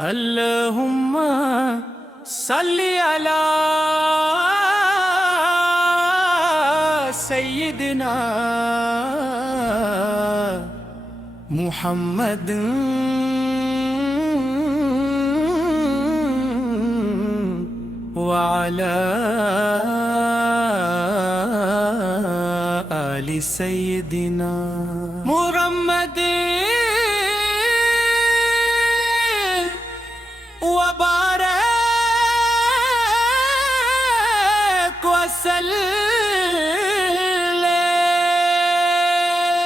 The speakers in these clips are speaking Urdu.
اللہم صلی علی سیدنا محمد وعلی آل سیدنا محمد وبارك وسلم.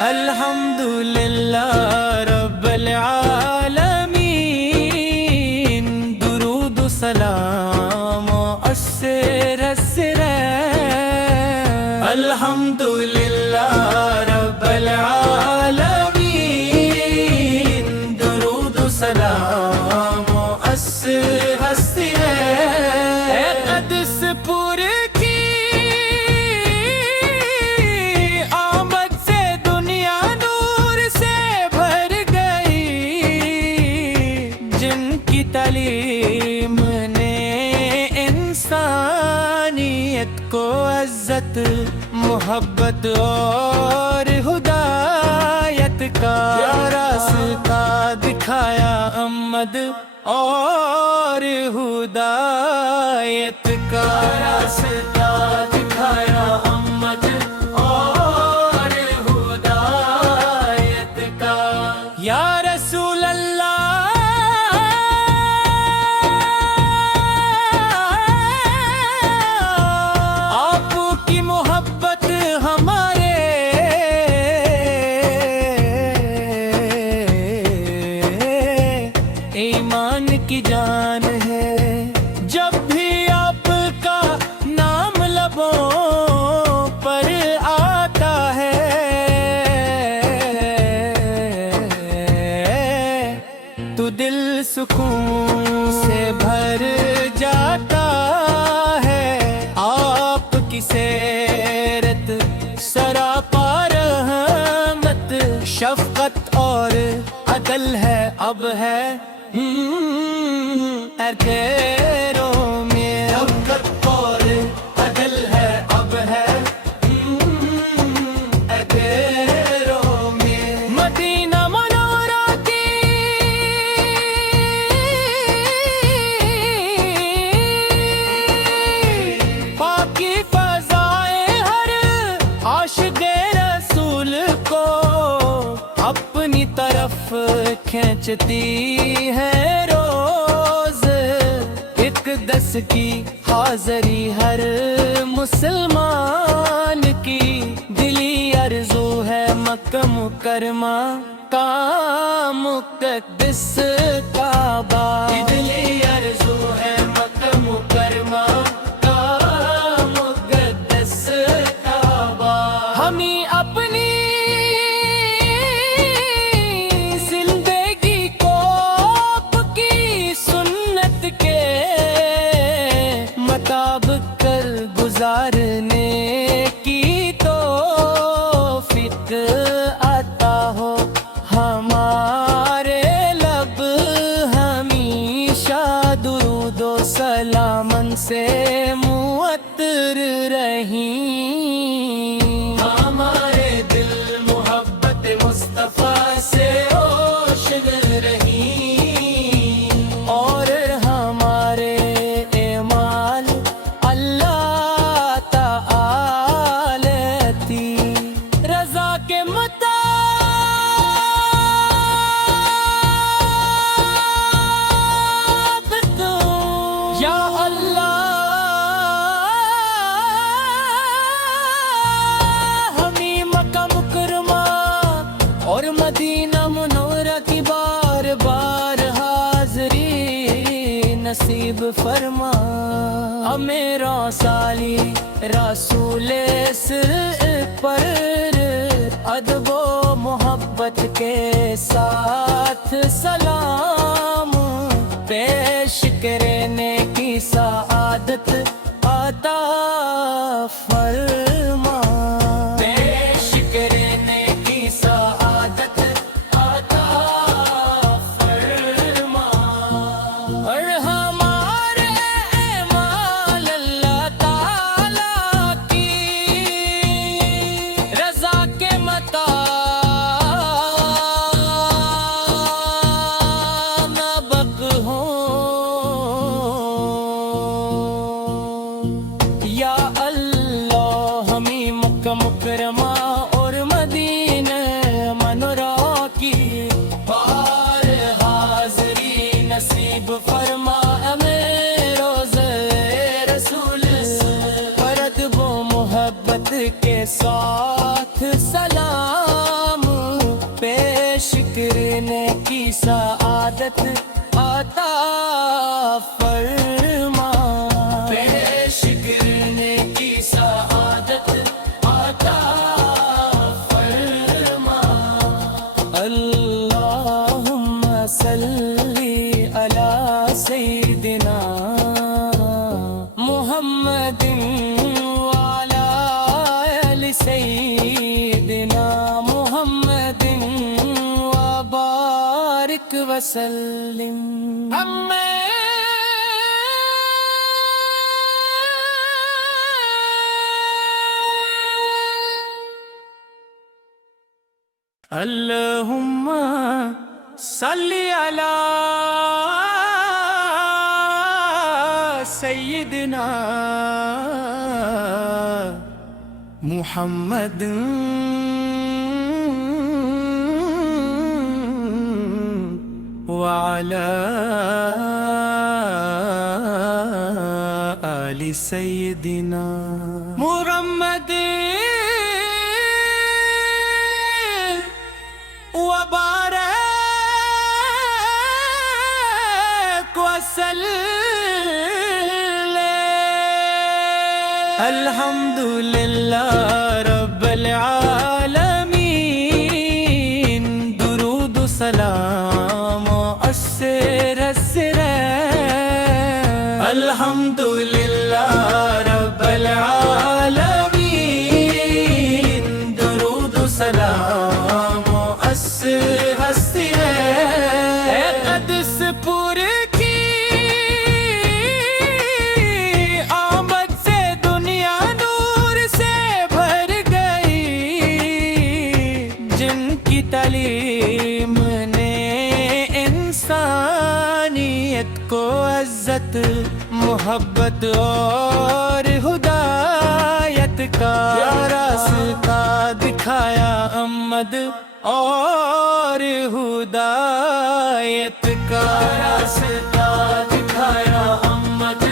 الحمد لله رب العالمين. درود و سلام و السر الحمد لله رب العالمين. درود و سلام و ہستی ہے قدس پور کی آمد سے دنیا نور سے بھر گئی. جن کی تعلیم نے انسانیت کو عزت محبت اور ہدایت کا راستہ دکھایا. احمد اور ہدایت کا راستہ دکھایا. احمد اور ہدایت کا. یا رسول اللہ آپ کی محبت ہمارے ایمان کی جان ہے. جب بھی آپ کا نام لبوں پر آتا ہے تو دل سکون سے بھر جاتا ہے. آپ کی سیرت سراپا رحمت شفقت اور عدل ہے. اب ہے تیروں میں شفقت اور عدل ہے. اب ہے تیروں میں مدینہ منورہ کی پاکی فضائیں ہر عاشق رسول کو اپنی طرف کھینچتی ہے. روز اقدس کی حاضری ہر مسلمان کی دلی آرزو ہے. مکہ مکرمہ کا مقدس کعبہ. دلی آرزو ہے مکہ مکرمہ کا مقدس کعبہ. ہمیں اپنی کر گزارنے کی توفیق عطا ہو. ہمارے لب ہمیشہ درود و سلام سے معطر رہیں. ہمارے دل محبت مصطفیٰ سے روشن رہیں اور ہمارے مدینہ منورہ کی بار بار حاضری نصیب فرما. میرا سالی رسول پر ادب و محبت کے ساتھ سلام پیش کرنے کی سعادت عطا فرما. پیش کرنے کی سعادت عطا فرما. نصیب فرما ہمیں روزے رسول پر ادب و محبت کے ساتھ سلام پیش کرنے کی سعادت عطا فرما پیش کرنے کی سعادت عطا فرما اللہم صلی علی سیدنا محمد وعلی آل سیدنا محمد وبارک وسلم اللہم صلی علی سیدنا محمد وعلی آل سیدنا محمد وبارک وسلم الحمدللہ رب العالمین درود و سلام و عصر الحمدللہ رب العالمین درود و سلام و عصر قدس پور کی آمد سے دنیا نور سے بھر گئی جن کی تعلیم نے انسانیت کو عزت محبت اور ہدایت کا راستہ دکھایا احمد اور ہدایت کا راستہ دکھایا احمد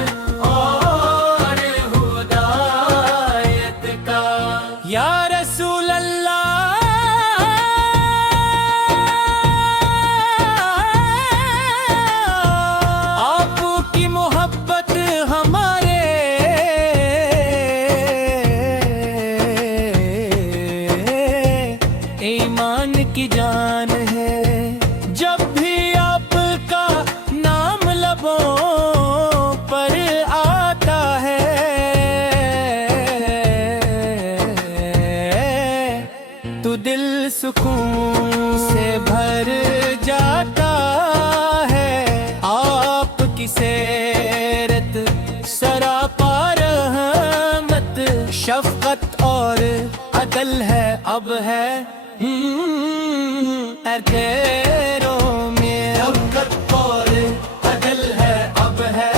اور ہدایت کا یا رسول اللہ آپ کی محبت ہمارے ایمان کی جان ہے جب بھی آپ کا نام لبوں پر آتا ہے تو دل سکون سے بھر جاتا ہے آپ کی سیرت سراپا رحمت شفقت اور عدل ہے اب ہے تیروں میں شفقت اور عدل ہے اب ہے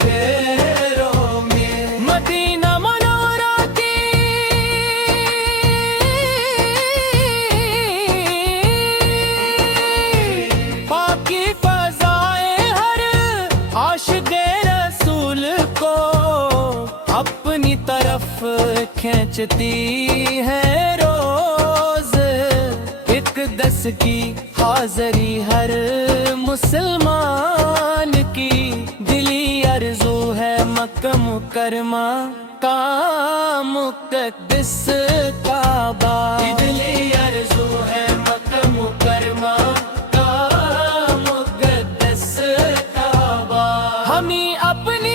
تیروں میں مدینہ منورہ کی پاکی فضائیں ہر عاشق رسول کو اپنی طرف کھینچتی ہے روز اقدس کی حاضری ہر مسلمان کی دلی آرزو ہے مکہ مکرمہ کا مقدس کعبہ دلی آرزو ہے مکہ مکرمہ کا مقدس کعبہ ہمیں اپنی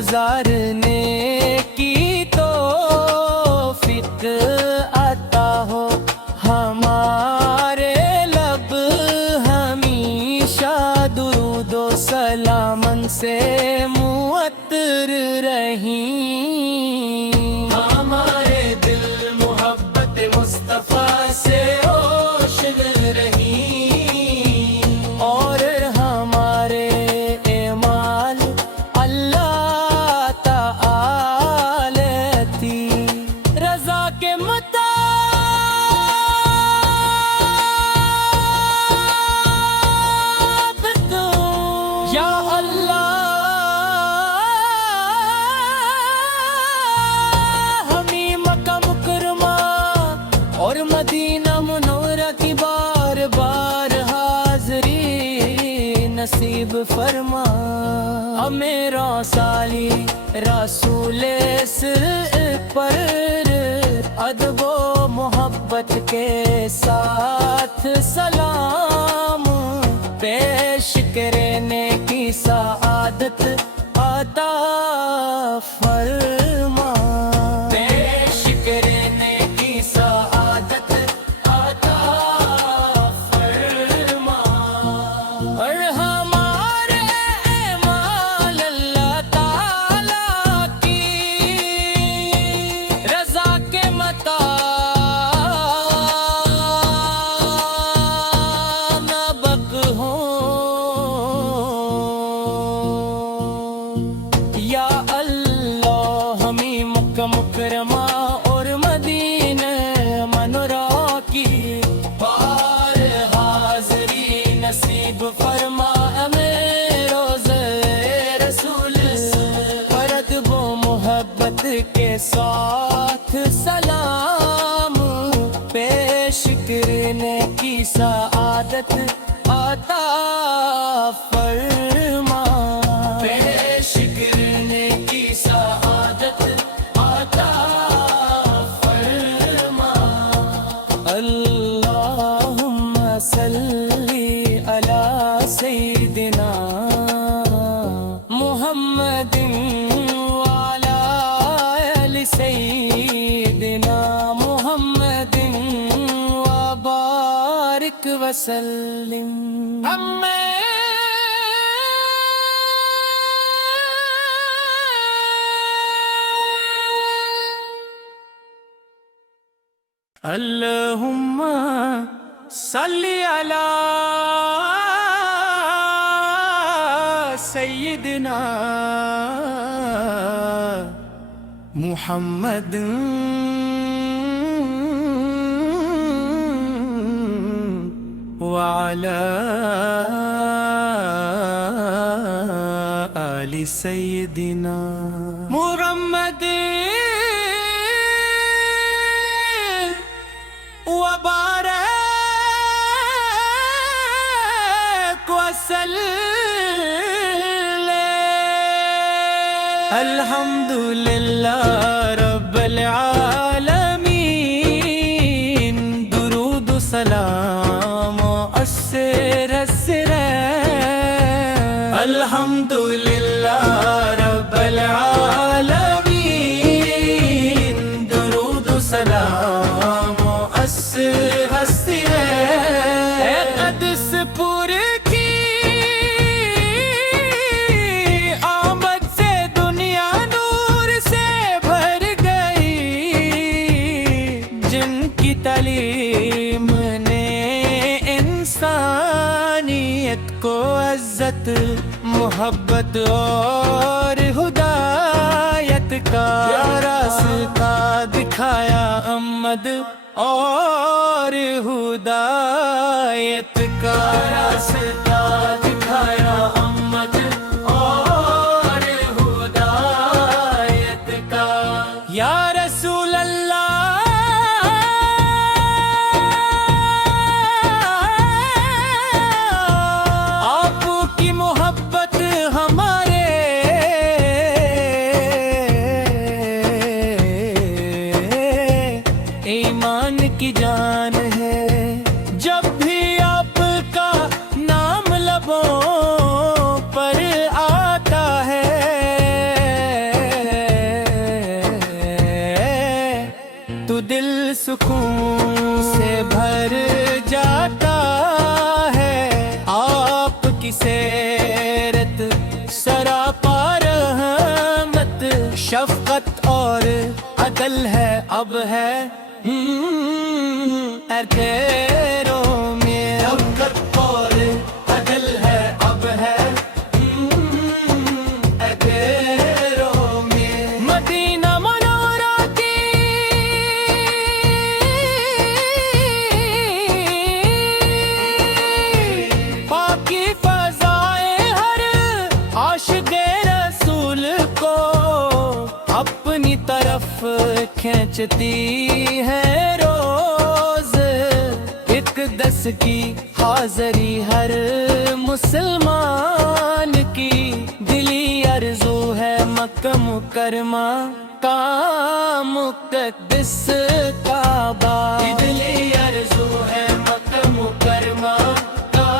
گزارنے کی توفیق عطا ہو ہمارے لب ہمیشہ درود و سلام سے معطر رہیں ہمارے دل محبت مصطفیٰ سے روشن رہیں اور ہمارے اعمال اللہ رسول اس پر ادب و محبت کے ساتھ سلام پیش کرنے کی سعادت عطا فرما، پیش کرنے کی سعادت عطا فرما، اور ہمارے اعمال اللہ تعالیٰ کی رضا کے مطابق ہوں۔ یا اللہ ہمیں مکہ مکرمہ اور مدینہ منورہ کی بار حاضری نصیب فرما، ہمیں روزہ رسول پر ادب و محبت کے ساتھ سلام پیش کرنے کی سعادت عطا فرما، پیش کرنے کی سعادت عطا فرما۔ اللہم صلی علی سیدنا محمد وعلی آل سیدنا محمد وبارک وسلم۔ اللہم صلی علی سیدنا محمد وعلی آل سیدنا محمد وبارک وسلم۔ الحمدللہ رب العالمین، درود و سلام و عصر الحمدللہ رب العالمین، درود و سلام و عصر قدس پور کی آمد سے دنیا نور سے بھر گئی، جن کی تعلیم نے انسانیت کو عزت محبت اور ہدایت کا راستہ دکھایا، احمد اور ہدایت کا راستہ دکھایا، احمد اور ہدایت کا۔ یا رسول اللہ آپ کی محبت ہمارے ایمان کی جان ہے، جب بھی آپ کا نام لبوں پر آتا ہے تو دل سکون سے بھر جاتا ہے، آپ کی سیرت سراپا رحمت شفقت اور عدل ہے، اب ہے تیروں میں شفقت اور عدل ہے، اب ہے تیروں میں۔ مدینہ منورہ کی پاکی فضائیں ہر عاشق رسول کو اپنی طرف کھینچتی ہے روز، ایک اقدس کی حاضری ہر مسلمان کی، دلی آرزو ہے مکہ مکرمہ کا مقدس کعبہ، دلی آرزو ہے مکہ مکرمہ کا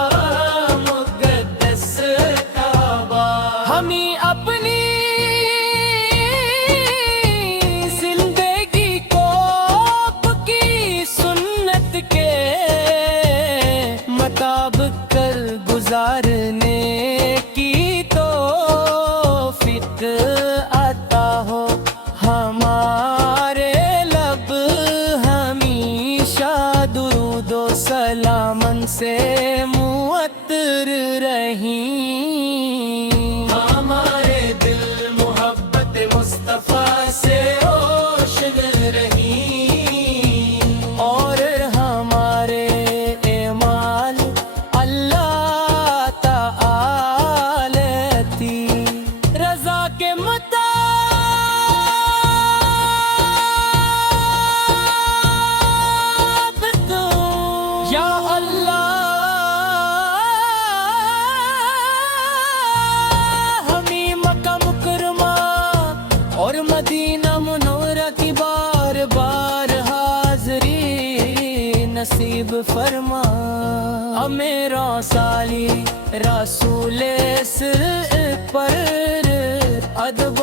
مقدس کعبہ، ہمیں اپنی گزارنے کی توفیق عطا ہو، ہمارے لب ہمیشہ درود و سلام سے معطر رہیں، ہمارے دل محبت مصطفیٰ سے روشن رہیں، اور ہمارے اعمال اور مدینہ منورہ کی بار بار حاضری نصیب فرما، ہمیں روسالی رسول پر ادب و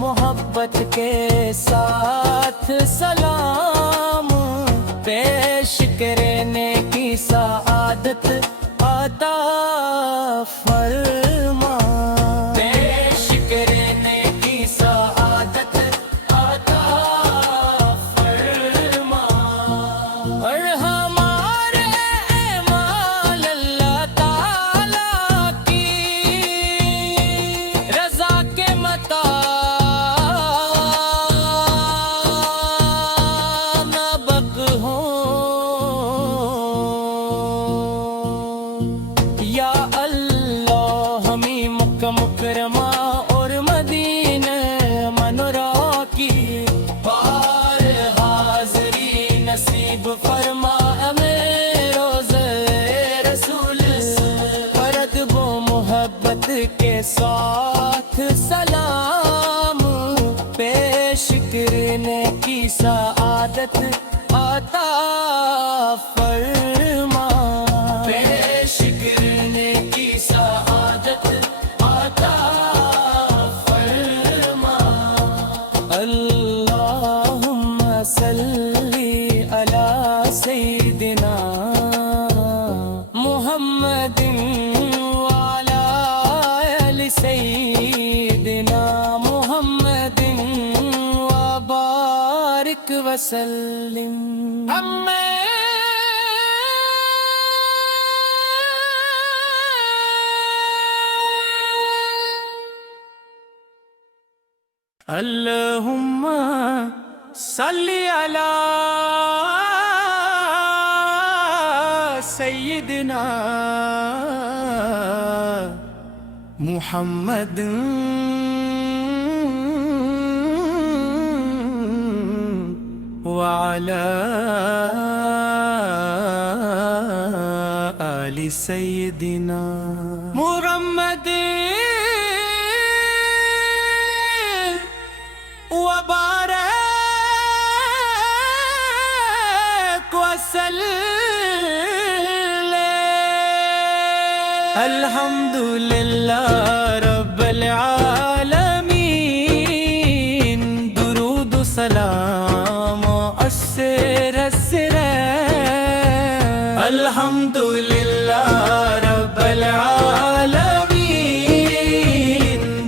محبت کے ساتھ سلام پیش کرنے کی سعادت عطا فرما، پیش کرنے کی سعادت عطا فرما، اور ہمارے اعمال اللہ تعالیٰ کی رضا کے مطابق ہوں، یا اللہ ہمیں مکہ مکرمہ اور مدینہ منورہ کی بار حاضری نصیب فرما، ہمیں روضہ رسول پر ادب و محبت کے ساتھ سلام پیش کرنے کی سعادت عطا فرما، پیش کرنے کی سعادت عطا فرما، اللہم صلی علی سیدنا محمد وعلی آل سیدنا محمد وبارک وسلم، اللہم صلی علی سیدنا محمد وعلی آل سیدنا محمد وبارک وسلم، الحمدللہ رب العالمین، درود و سلام و عشر الحمدللہ رب العالمین،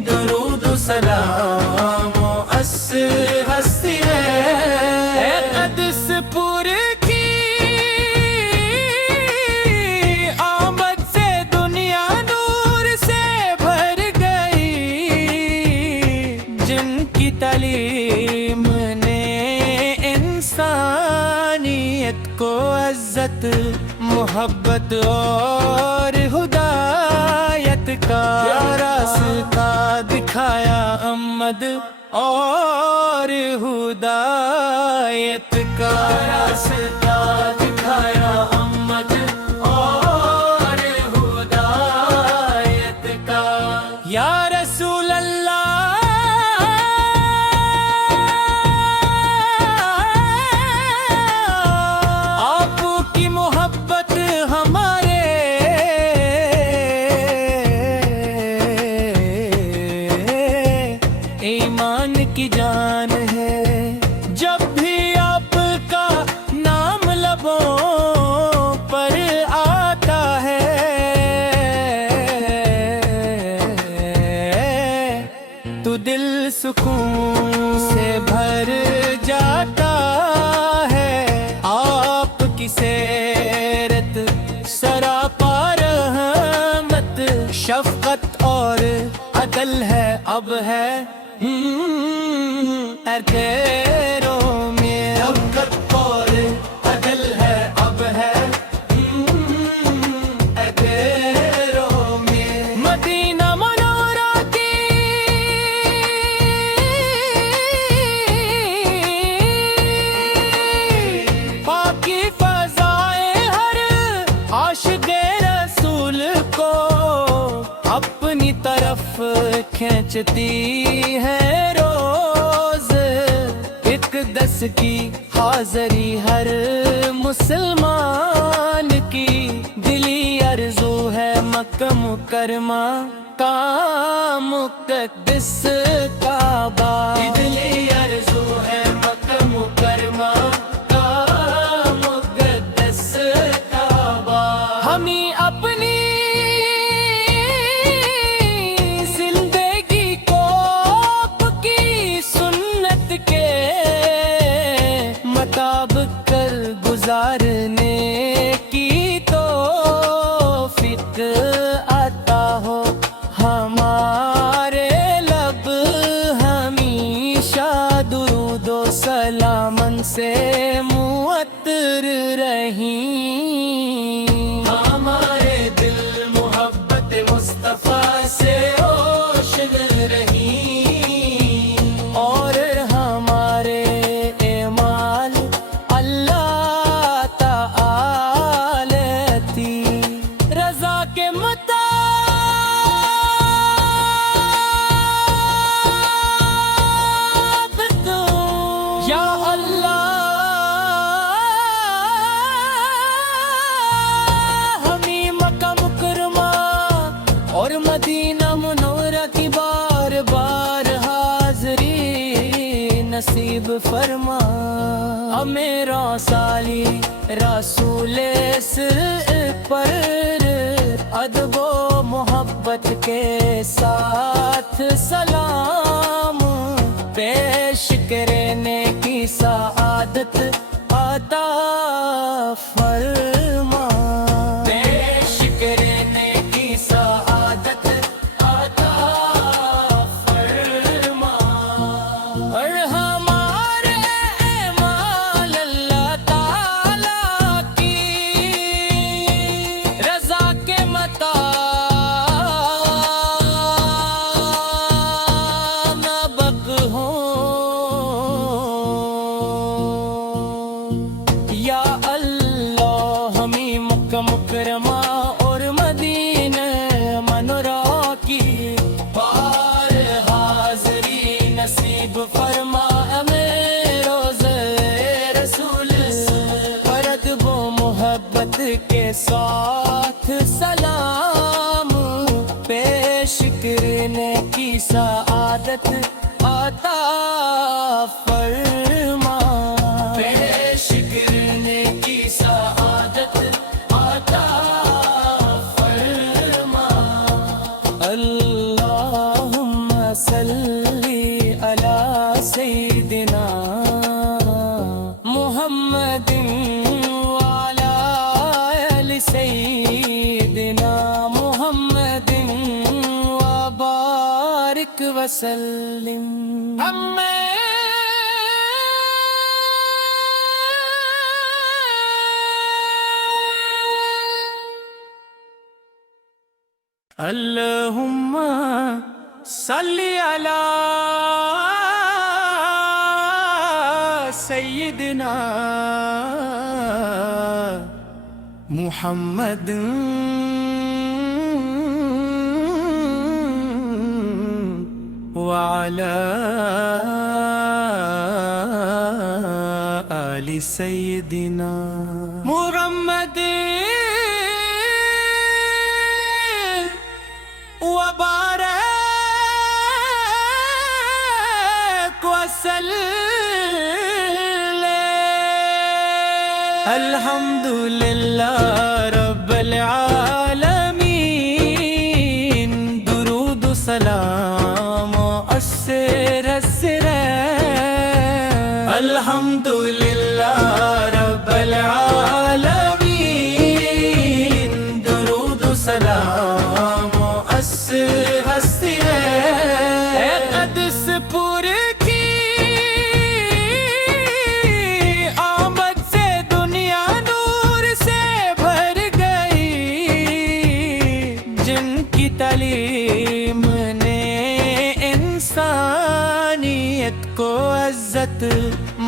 درود و سلام و عشر قدس پور کی آمد سے دنیا نور سے بھر گئی، جن کی تعلیم نے انسانیت کو عزت محبت اور ہدایت کا راستہ دکھایا، احمد اور ہدایت کا راستہ دکھایا، احمد ایمان کی جان ہے، جب بھی آپ کا نام لبوں پر آتا ہے تو دل سکون سے بھر جاتا ہے۔ آپ کی سیرت سراپا رحمت، شفقت اور عدل ہے، اب ہے تیروں میں شفقت اور عدل ہے، اب ہے تیروں میں۔ مدینہ منورہ کی پاکی فضائیں ہر عاشق رسول کو اپنی طرف کھینچتی ہے روز۔ اقدس کی حاضری ہر مسلمان کی، دلی آرزو ہے مکہ مکرمہ کا مقدس کعبہ۔ دلی آرزو ہے مکہ مکرمہ کا مقدس کعبہ۔ ہمیں اپنی گزارنے کی توفیق عطا ہو، ہمارے لب ہمیشہ درود و سلام سے معطر رہیں، ہمارے دل محبت مصطفیٰ سے روشن رہیں، اور ہمارے اعمال اللہ تعالی کی رضا کے مطابق یا اللہ ہمیں مکہ مکرمہ اور مدینہ منورہ کی بار بار حاضری نصیب فرما۔ میرا سالی رسول پر ادب و محبت کے ساتھ سلام پیش کرنے کی سعادت عطا فرما، پیش کرنے کی سعادت عطا فرما۔ اور ہمارے اعمال اللہ تعالی کی رضا کے مطابق ہوں، یا اللہ ہمیں مکہ مکرمہ اور مدینہ منورہ کی بار حاضری نصیب فرما۔ ہمیں روزہ رسول پر ادب و محبت کے ساتھ سلام پیش کرنے کی سعادت عطا فرما، پیش کرنے کی سعادت عطا فرما۔ اللہم صلی علی سیدنا محمد وعلی آل سیدنا محمد وبارک وسلم۔ اللہم صلی علی سیدنا محمد وعلی آل سیدنا محمد الحمدللہ رب العالمین درود و سلام و السر الحمدللہ رب العالمین درود و سلام و السر قدس پور کی آمد سے دنیا نور سے بھر گئی، جن کی تعلیم نے انسانیت کو عزت،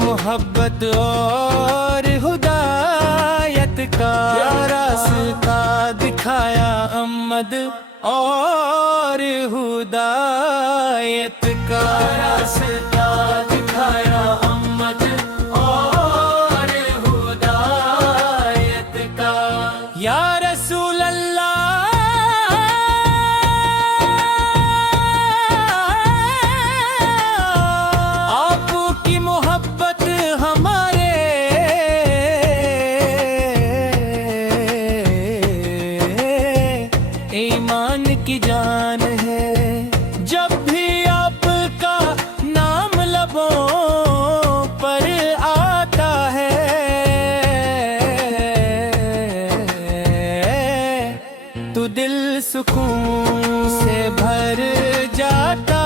محبت اور ہدایت کا راستہ دکھایا، امد اور ہدایت کا راستہ دکھایا، امد اور ہدایت کا۔ یا رسول اللہ آپ کی محبت ہمارے ایمان کی جان ہے، جب بھی آپ کا نام لبوں پر آتا ہے تو دل سکون سے بھر جاتا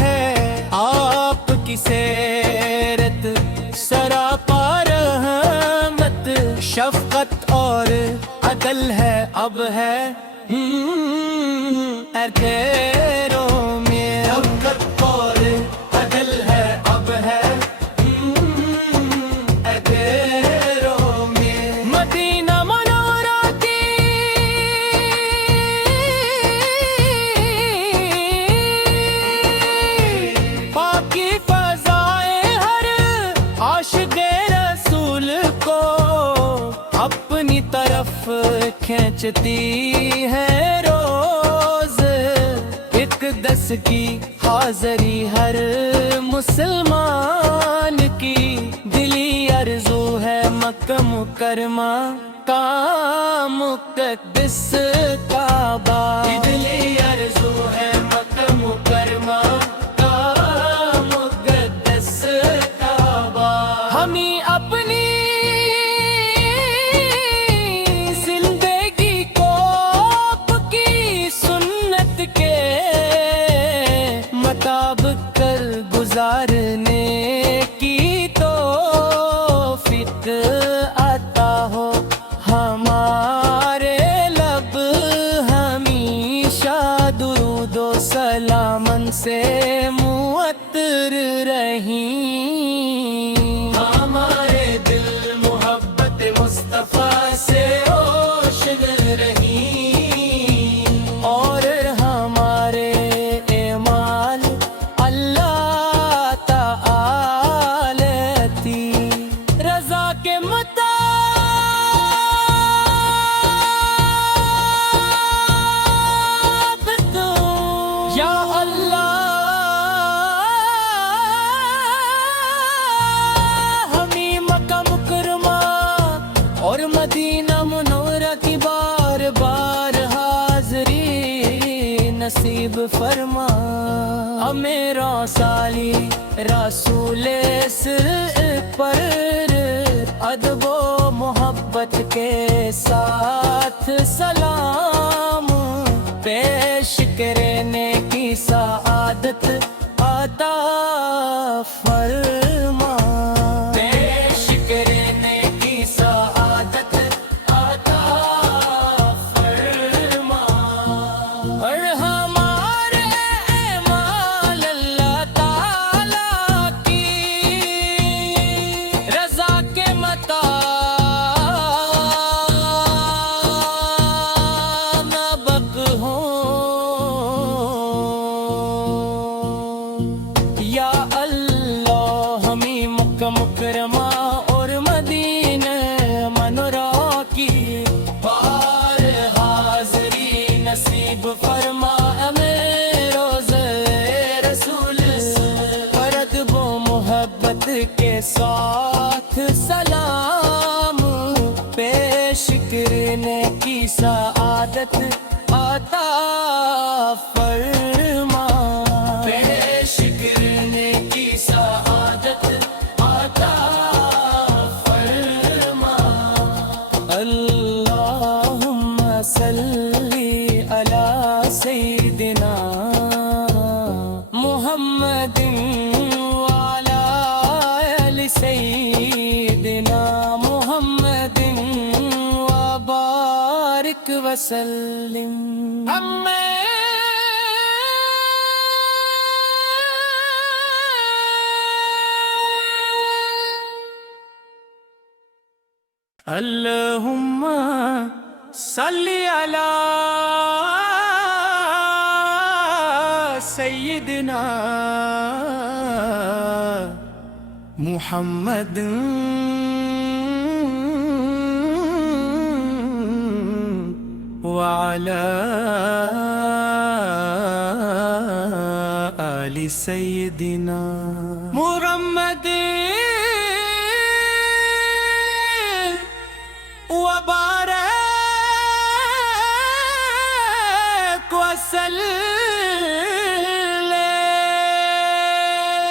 ہے۔ آپ کی سیرت سراپا رحمت، شفقت اور عدل ہے، اب ہے تیروں میں شفقت اور عدل ہے، اب ہے تیروں میں۔ مدینہ منورہ کی پاکی فضائیں ہر عاشق رسول کو اپنی طرف کھینچتی ہے روز، اقدس کی حاضری ہر مسلمان کی دلی آرزو ہے، مکہ مکرمہ کا مقدس کعبہ، دلی آرزو ہے مکہ مکرمہ کا مقدس کعبہ۔ ہمیں اپنی گزارنے کی توفیق عطا ہو، ہمارے لب ہمیشہ درود و سلام سے معطر رہیں، ہمارے دل محبت مصطفیٰ سے روشن رہیں، اور ہمارے ایمان اللہ تعالی کی رضا کے مطابق یا اللہ ہمیں مکہ مکرمہ اور مدینہ منورہ کی بار بار حاضری نصیب فرما، میرا سالی رسول سر پر ادب و محبت کے ساتھ سلام پیش کرنے کی سعادت عطا فرما، پیش کرنے کی سعادت عطا فرما، اور ہمارے اعمال اللہ تعالی کی رضا کے مطابق ہوں، یا اللہ کے ساتھ سلام، پیش کرنے کی سعادت عطا فرما، پیش کرنے کی سعادت عطا فرما۔ اللہم صلی علی سیدنا محمد وعلی آل سیدنا محمد وبارک وسلم۔ اللہم صلی علی سیدنا محمد وعلی آل سیدنا محمد وبارک وسلم۔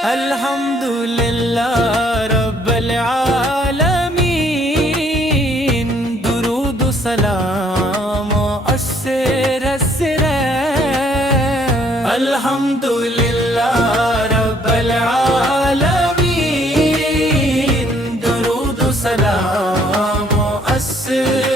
الحمدللہ رب العالمین، درود و سلام عصر الحمدللہ رب العالمین، درود و سلام عصر